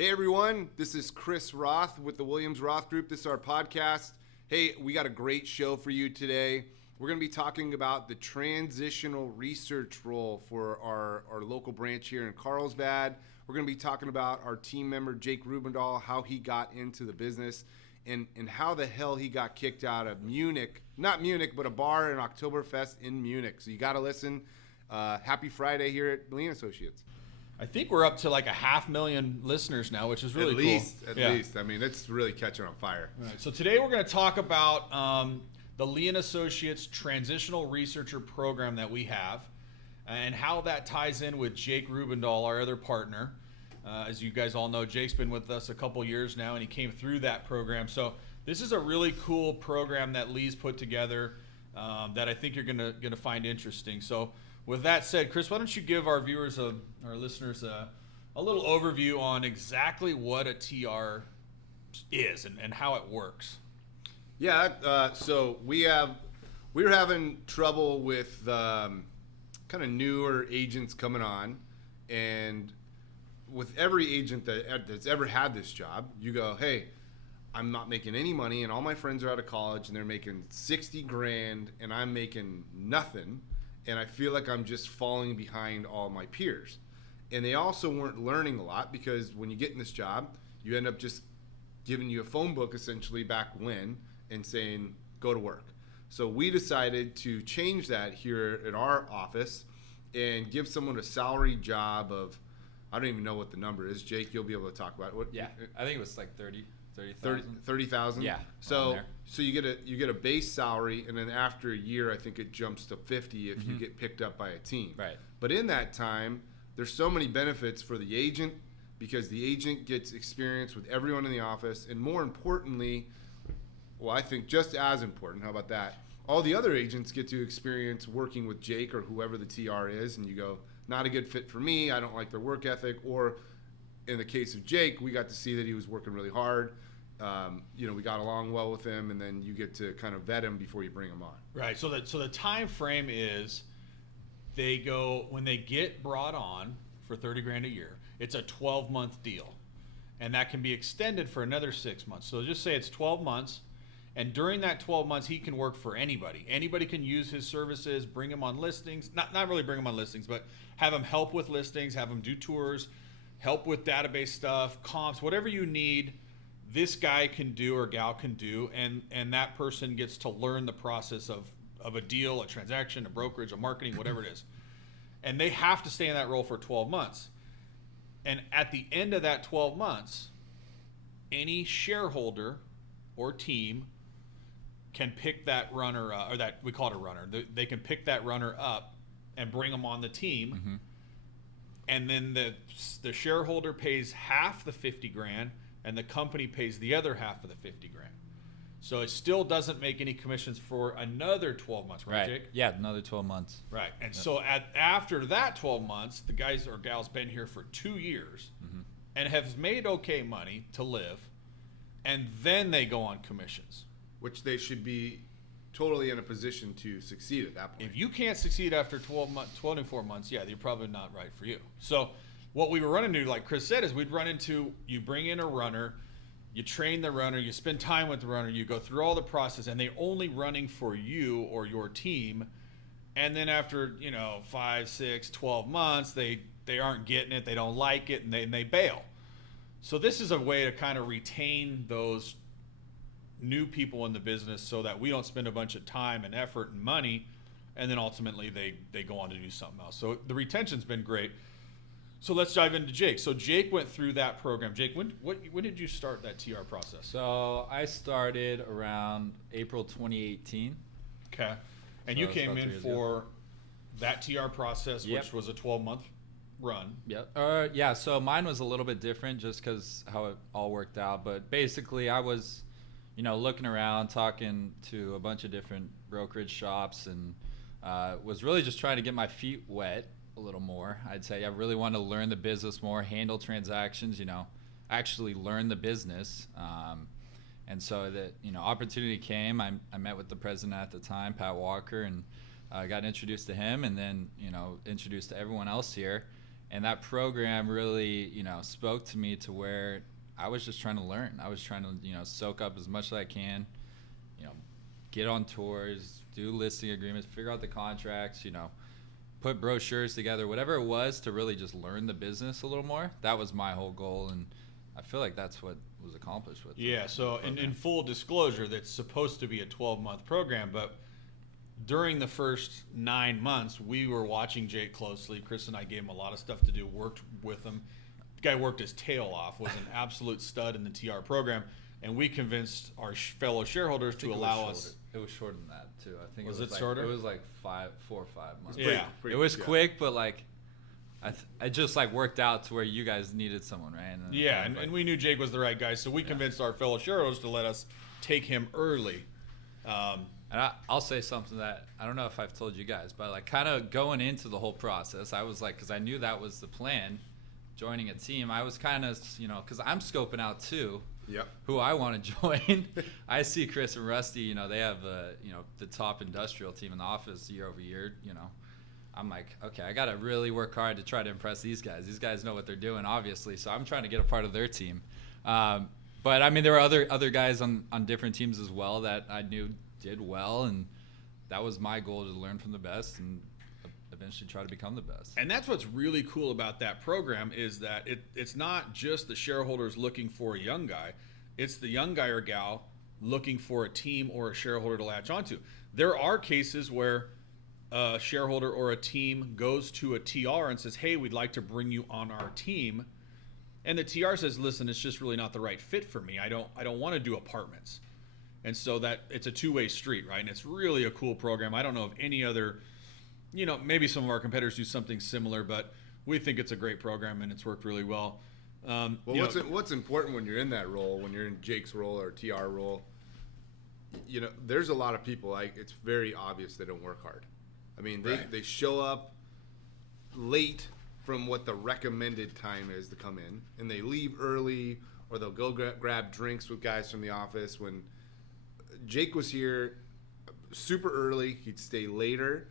Hey everyone, this is Chris Roth with the Williams Roth Group. This is our podcast. Hey, we got a great show for you today. We're going to be talking about the transitional research role for our local branch here in Carlsbad. We're going to be talking about our team member, Jake Rubendall, how he got into the business and how the hell he got kicked out of Munich. Not Munich, but a bar in Oktoberfest in Munich. So you got to listen. Happy Friday here at Lean Associates. I think we're up to like 500,000 listeners now, which is really cool. At least. I mean, it's really catching on fire. All right, so today we're going to talk about the Lean Associates Transitional Researcher Program that we have and how that ties in with Jake Rubendall, our other partner. As you guys all know, Jake's been with us a couple years now, and he came through that program. So this is a really cool program that Lee's put together that I think you're going to find interesting. So with that said, Chris, why don't you give our viewers, our listeners, a little overview on exactly what a TR is and how it works. Yeah, so we were having trouble with kind of newer agents coming on, and with every agent that's ever had this job, you go, hey, I'm not making any money, and all my friends are out of college, and they're making $60,000, and I'm making nothing. And I feel like I'm just falling behind all my peers. And they also weren't learning a lot, because when you get in this job, you end up just giving you a phone book essentially back when and saying, go to work. So we decided to change that here at our office and give someone a salary job of, I don't even know what the number is. Jake, you'll be able to talk about it. What? Yeah, I think it was like 30,000. 30,000. Yeah. So you get a base salary, and then after a year, I think it jumps to 50 if you get picked up by a team. Right. But in that time, there's so many benefits for the agent, because the agent gets experience with everyone in the office, and more importantly, well, I think just as important, how about that? All the other agents get to experience working with Jake or whoever the TR is, and you go, not a good fit for me, I don't like their work ethic. Or in the case of Jake, we got to see that he was working really hard. We got along well with him, and then you get to kind of vet him before you bring him on. Right. So the time frame is when they get brought on for $30,000 a year, it's a 12-month deal, and that can be extended for another 6 months. So just say it's 12 months. And during that 12 months, he can work for anybody. Anybody can use his services, bring him on listings. Not really bring him on listings, but have him help with listings, have him do tours, help with database stuff, comps, whatever you need, this guy can do or gal can do. And that person gets to learn the process of a deal, a transaction, a brokerage, a marketing, whatever it is. And they have to stay in that role for 12 months. And at the end of that 12 months, any shareholder or team can pick that runner, or that we call it a runner. They can pick that runner up and bring them on the team. Mm-hmm. And then the shareholder pays half the $50,000, and the company pays the other half of the $50,000. So it still doesn't make any commissions for another 12 months, right, Jake? Yeah, another 12 months. Right. And so after that 12 months, the guys or gals been here for 2 years and have made okay money to live, and then they go on commissions. Which they should be totally in a position to succeed at that point. If you can't succeed after 24 months, yeah, you're probably not right for you. So what we were running into, like Chris said, is we'd run into, you bring in a runner, you train the runner, you spend time with the runner, you go through all the process, and they're only running for you or your team. And then after, 5, 6, 12 months, they aren't getting it, they don't like it, and they bail. So this is a way to kind of retain those new people in the business so that we don't spend a bunch of time and effort and money, and then ultimately they go on to do something else. So the retention's been great. So let's dive into Jake. So Jake went through that program. Jake, when did you start that TR process? So I started around April 2018. Okay. And so you came in for that TR process, which was a 12-month run. Yep. Yeah, so mine was a little bit different just because how it all worked out. But basically I was looking around, talking to a bunch of different brokerage shops, and was really just trying to get my feet wet a little more. I'd say I really wanted to learn the business more, handle transactions, actually learn the business. And so that, opportunity came. I met with the president at the time, Pat Walker, and got introduced to him, and then, introduced to everyone else here. And that program really, spoke to me to where I was just trying to learn. I was trying to, soak up as much as I can, get on tours, do listing agreements, figure out the contracts, put brochures together, whatever it was to really just learn the business a little more. That was my whole goal, and I feel like that's what was accomplished with Yeah, so in full disclosure, that's supposed to be a 12-month program, but during the first 9 months, we were watching Jake closely. Chris and I gave him a lot of stuff to do, worked with him. The guy worked his tail off, was an absolute stud in the TR program, and we convinced our fellow shareholders to allow us. It was shorter than that too. I think Was it it like, shorter? It was like 4 or 5 months. Yeah. It was quick, but like I just like worked out to where you guys needed someone, right? And Yeah, and we knew Jake was the right guy, so we convinced our fellow shareholders to let us take him early. And I'll say something that I don't know if I've told you guys, but like kind of going into the whole process, I was like, because I knew that was the plan, joining a team. I was kind of, because I'm scoping out too. Yep. Who I want to join. I see Chris and Rusty, they have the top industrial team in the office year over year, I'm like, okay, I got to really work hard to try to impress these guys. These guys know what they're doing, obviously, so I'm trying to get a part of their team. But I mean, there were other guys on different teams as well that I knew did well, and that was my goal, to learn from the best and eventually try to become the best. And that's what's really cool about that program, is that it's not just the shareholders looking for a young guy. It's the young guy or gal looking for a team or a shareholder to latch onto. There are cases where a shareholder or a team goes to a TR and says, hey, we'd like to bring you on our team. And the TR says, listen, it's just really not the right fit for me. I don't want to do apartments. And so that it's a two-way street, right? And it's really a cool program. I don't know of any other, maybe some of our competitors do something similar, but we think it's a great program and it's worked really well. What's important when you're in that role, when you're in Jake's role or TR role, there's a lot of people, it's very obvious they don't work hard. I mean, they show up late from what the recommended time is to come in, and they leave early, or they'll go grab drinks with guys from the office. When Jake was here super early, he'd stay later,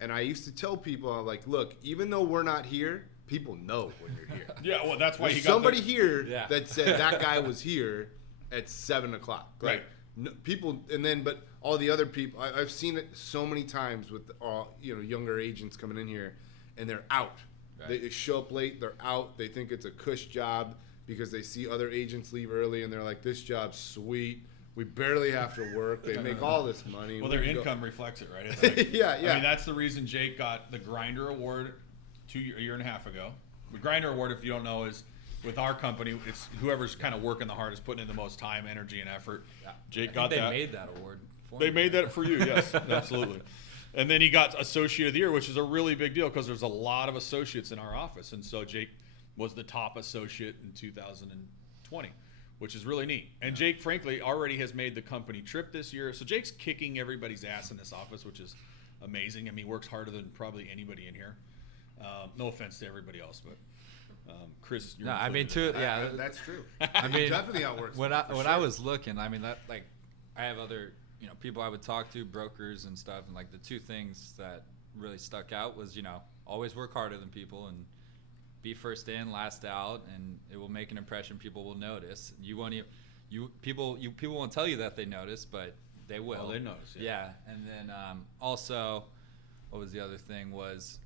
and I used to tell people, I'm like, look, even though we're not here, people know when you're here. Yeah, well, that's why There's somebody here that said that guy was here at 7 o'clock. Like, Right. No, people, but all the other people, I've seen it so many times with younger agents coming in here, and they're out. Right. They show up late, they're out. They think it's a cush job because they see other agents leave early, and they're like, this job's sweet. We barely have to work. They make all this money. Well, their income reflects it, right? It's like, yeah. I mean, that's the reason Jake got the Grinder Award a year and a half ago. The Grinder Award, if you don't know, is with our company, it's whoever's kind of working the hardest, putting in the most time, energy, and effort. Yeah. Jake got that. They made that award for They me. made that for you, yes, absolutely. And then he got Associate of the Year, which is a really big deal because there's a lot of associates in our office. And so Jake was the top associate in 2020, which is really neat. And Jake, frankly, already has made the company trip this year. So Jake's kicking everybody's ass in this office, which is amazing. I mean, he works harder than probably anybody in here. No offense to everybody else, but Chris, you're that's true. I mean, definitely outworks. When I was looking, I mean, that like I have other people I would talk to, brokers and stuff, and like the two things that really stuck out was always work harder than people and be first in, last out, and it will make an impression. People will notice. People won't tell you that they notice, but they will. Oh, they notice. Yeah, and then also, what was the other thing was.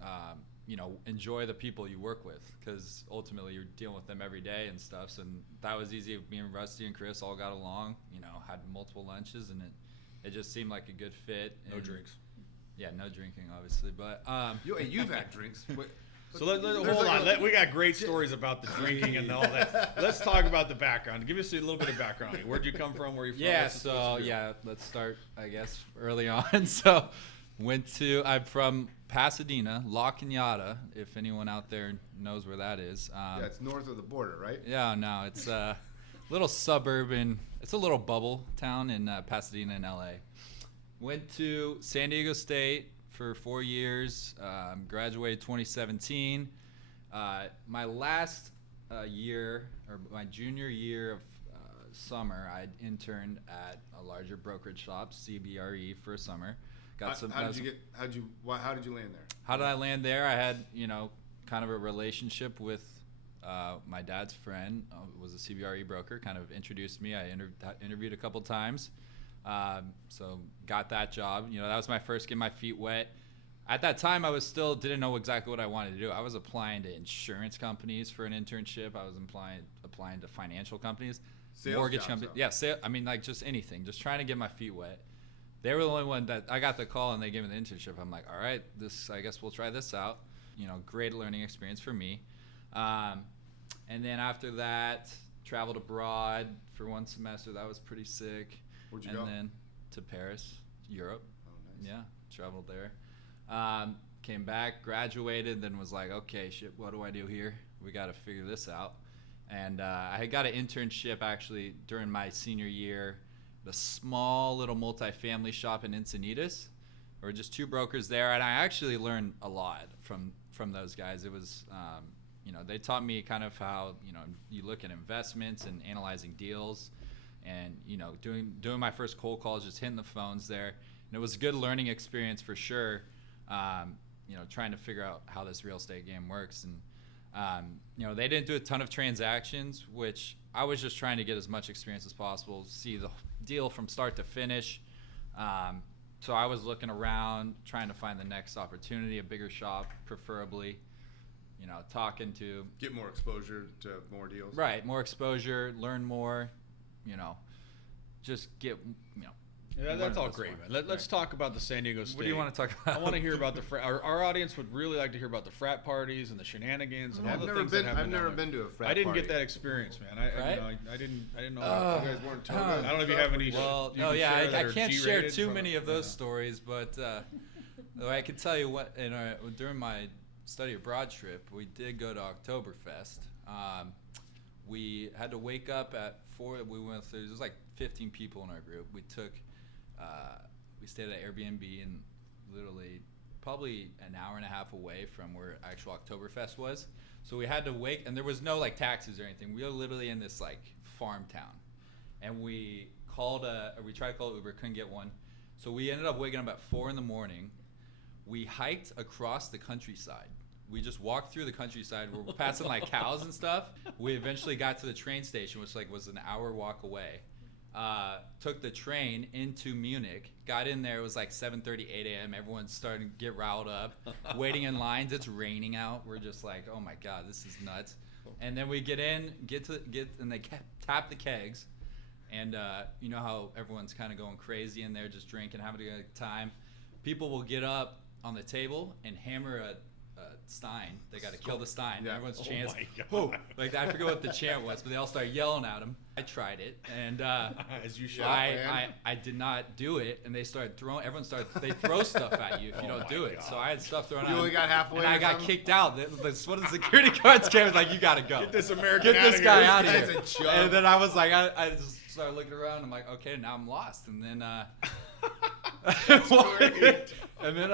Enjoy the people you work with, because ultimately you're dealing with them every day and stuff. So that was easy. Me and Rusty and Chris all got along, had multiple lunches, and it just seemed like a good fit. No drinks. Yeah, no drinking, obviously. But you've had drinks. So hold on. We got great stories about the drinking and all that. Let's talk about the background. Give us a little bit of background. Where'd you come from? Where are you from? Yeah, let's start, I guess, early on. So I'm from Pasadena, La Cañada, if anyone out there knows where that is. It's north of the border, right? Yeah, no, it's a little suburban. It's a little bubble town in Pasadena in LA. Went to San Diego State for 4 years, graduated 2017. My last year, or my junior year of summer, I interned at a larger brokerage shop, CBRE, for a summer. How did you land there? How did I land there? I had, kind of a relationship with my dad's friend, was a CBRE broker, kind of introduced me. I interviewed a couple times. So got that job. You know, that was my first getting my feet wet. At that time, I didn't know exactly what I wanted to do. I was applying to insurance companies for an internship. I was applying to financial companies, Sales mortgage jobs, companies. Yeah, I mean, like just anything, just trying to get my feet wet. They were the only one that I got the call and they gave me the internship. I'm like, all right, I guess we'll try this out. You know, great learning experience for me. And then after that, traveled abroad for 1 semester. That was pretty sick. Where'd you go? And then to Paris, Europe. Oh, nice. Yeah, traveled there. Came back, graduated, then was like, okay, shit, what do I do here? We got to figure this out. And I had got an internship actually during my senior year at a small little multifamily shop in Encinitas. There were just 2 brokers there, and I actually learned a lot from those guys. It was, you know, they taught me kind of how, you know, you look at investments and analyzing deals, and, you know, doing my first cold calls, just hitting the phones there. And it was a good learning experience for sure. You know, trying to figure out how this real estate game works. And, you know, they didn't do a ton of transactions, which I was just trying to get as much experience as possible, see the deal from start to finish. So I was looking around, trying to find the next opportunity, a bigger shop, preferably, you know, talking to. Get more exposure to more deals. Right, more exposure, learn more, you know, just get, you know. Yeah, that's all great, man. Let's talk about the San Diego State. What do you want to talk about? I want to hear about our audience would really like to hear about the frat parties and the shenanigans and all the things that happen. I've never down there. been to a frat I didn't party. get that experience, man. I didn't know. You guys weren't told. I don't know if you have any. Well, you no, can yeah, share that I are can't share G-rated too from- many of those yeah. stories, but I can tell you what. During my study abroad trip, we did go to Oktoberfest. We had to wake up at 4. We went through. There was like 15 people in our group. We stayed at Airbnb and literally probably an hour and a half away from where actual Oktoberfest was. So we had to wake, and there was no like taxis or anything. We were literally in this like farm town, and we tried to call Uber, couldn't get one. So we ended up waking up at 4 in the morning. We hiked across the countryside. We just walked through the countryside. We're passing like cows and stuff. We eventually got to the train station, which like was an hour walk away. Took the train into Munich, got in there. It was like 7:30, 8 a.m. Everyone's starting to get riled up, waiting in lines. It's raining out. We're just like, oh my God, this is nuts. And then we get in, and they tap the kegs. And you know how everyone's kind of going crazy in there, just drinking, having a good time. People will get up on the table and hammer a Stein. They got to kill the Stein. Yeah. Everyone's Oh chants. my God. Whoa. Like I forget what the chant was, but they all start yelling at him. I tried it, and As you should. I did not do it, and they started throwing. They throw stuff at you if you Oh don't my do it. God. So I had stuff thrown at You me. only got halfway and or I got something? kicked out. One of the security guards came and was like, "You gotta go. Get this American Get outta this here. guy This out of guy's here." a chump. And then I was like, I just started looking around. I'm like, okay, now I'm lost. And then and then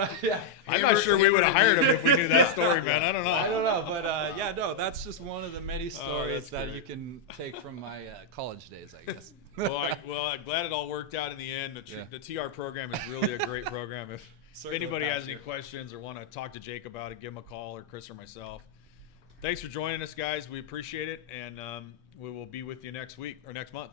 I'm not sure we would have hired him if we knew that story, man. I don't know. I don't know, but that's just one of the many stories that's that great. you can take from my college days, I guess. Well, I'm glad it all worked out in the end. The TR program is really a great program. If Circling anybody back has any here. questions or want to talk to Jake about it, give him a call, or Chris or myself. Thanks for joining us, guys. We appreciate it, and we will be with you next week or next month.